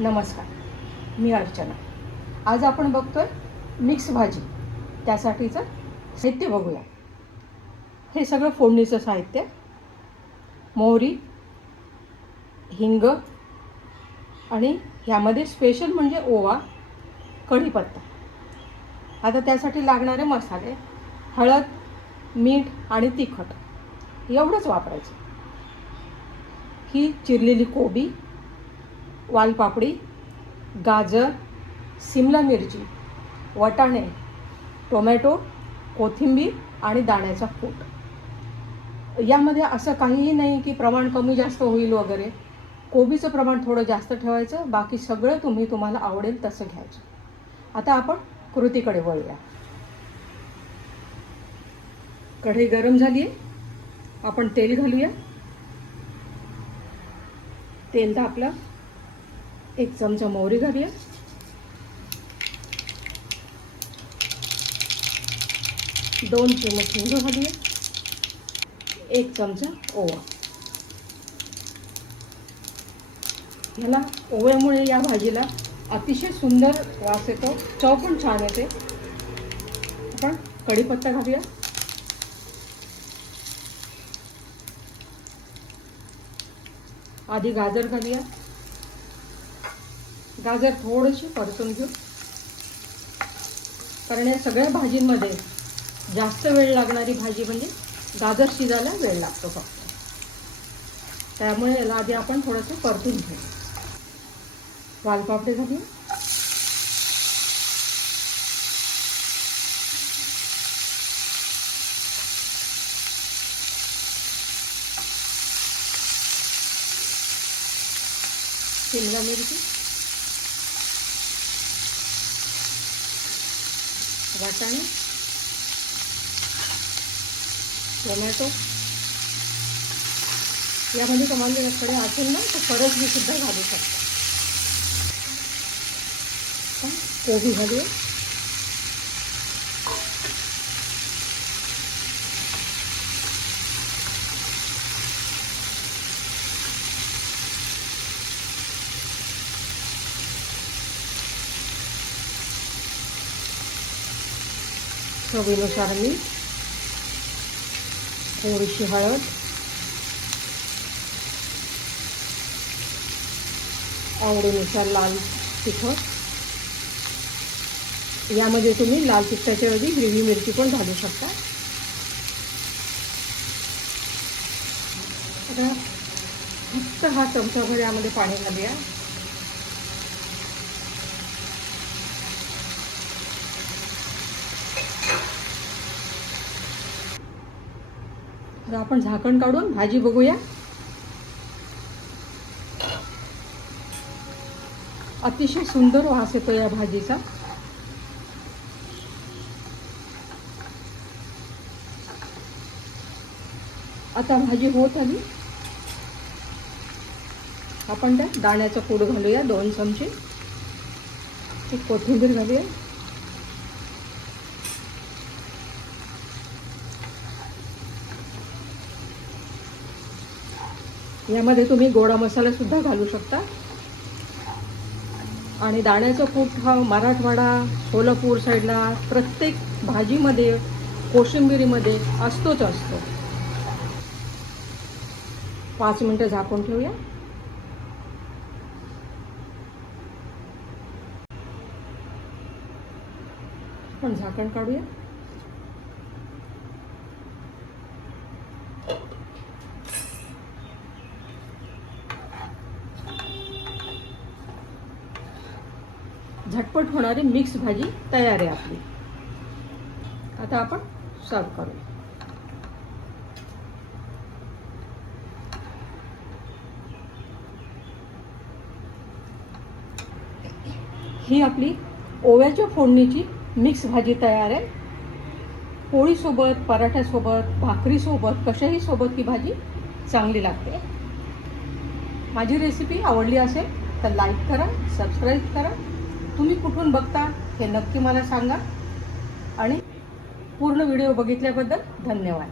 नमस्कार, मी अर्चना. आज आपण बघतोय मिक्स भाजी. त्यासाठीचं साहित्य बघूया. हे सगळं फोडणीचं साहित्य: मोहरी, हिंग आणि ह्यामध्ये स्पेशल म्हणजे ओवा, कढीपत्ता. आता त्यासाठी लागणारे मसाले: हळद, मीठ आणि तिखट एवढंच वापरायचं. ही चिरलेली कोबी, वालपापडी, गाजर, सिमला मिरची, वाटाणे, टोमॅटो, कोथिंबीर आणि दाण्याचा कूट. यामध्ये असं काहीही नाही की प्रमाण कमी जास्त होईल वगैरे. कोबीचं प्रमाण थोडं जास्त ठेवायचं, बाकी सगळं तुम्हाला आवडेल तसं घ्यायचं. आता आपण कृतीकडे वळूया. कढई गरम झाली आहे, आपण तेल घालूया. तेल तापलं, 1 चमचा मोहरी घालूया. 2 चिमूट हिंग घालूया. 1 चमचा ओवा. ह्याला ओव्यामुळे या भाजीला अतिशय सुंदर वास येतो, चव पण छान येते. आपण कढीपत्ता घालूया. आधी गाजर घालूया. गाजर थोडीशी परतून घेऊ, कारण या सगळ्या भाजींमध्ये जास्त वेळ लागणारी भाजी म्हणजे गाजर शिजायला वेळ लागतो फक्त. त्यामुळे याला आधी आपण थोडंसं परतून घेऊ. वालपापडी घालूया. शिमला मिरची, वाटाणे, टोमॅटो. यामध्ये तुम्हाला कडे असेल ना तर फरसबी सुद्धा घालू शकता. कोबी घालूया. चवीनुसार मीठ, थोडीशी हळद, आवडीनुसार लाल तिखट. यामध्ये तुम्ही लाल तिखटाच्या ऐवजी हिरवी मिरची पण घालू शकता. आता फक्त हा चमचाभर यामध्ये पाणी घालूया. आता आपण झाकण काढून भाजी बघूया. अतिशय सुंदर वास येतो या भाजीचा. आता भाजी होत आली. आपण त्यात दाण्याचा कूट घालूया 2 चमचे. कोथिंबीर घालूया. यामध्ये तुम्ही गोडा मसाला सुद्धा घालू शकता. आणि दाण्याचा कूट हा मराठवाडा, सोलापूर साईडला प्रत्येक भाजीमध्ये, कोशिंबिरीमध्ये असतोच असतो. 5 मिनिटं झाकून ठेवूया. आपण झाकण काढूया. झटपट होणारी मिक्स भाजी तयार आहे आपली. आता आपण सर्व करूया. ही आपली ओव्याच्या फोडणीची मिक्स भाजी तयार आहे. पोळीसोबत, पराठ्यासोबत, भाकरीसोबत, कशाही सोबत ही भाजी चांगली लागते. माझी रेसिपी आवडली असेल तर लाईक करा, सबस्क्राईब करा. तुम्ही कुठून बघता हे नक्की मला सांगा. आणि पूर्ण व्हिडिओ बघितल्याबद्दल धन्यवाद.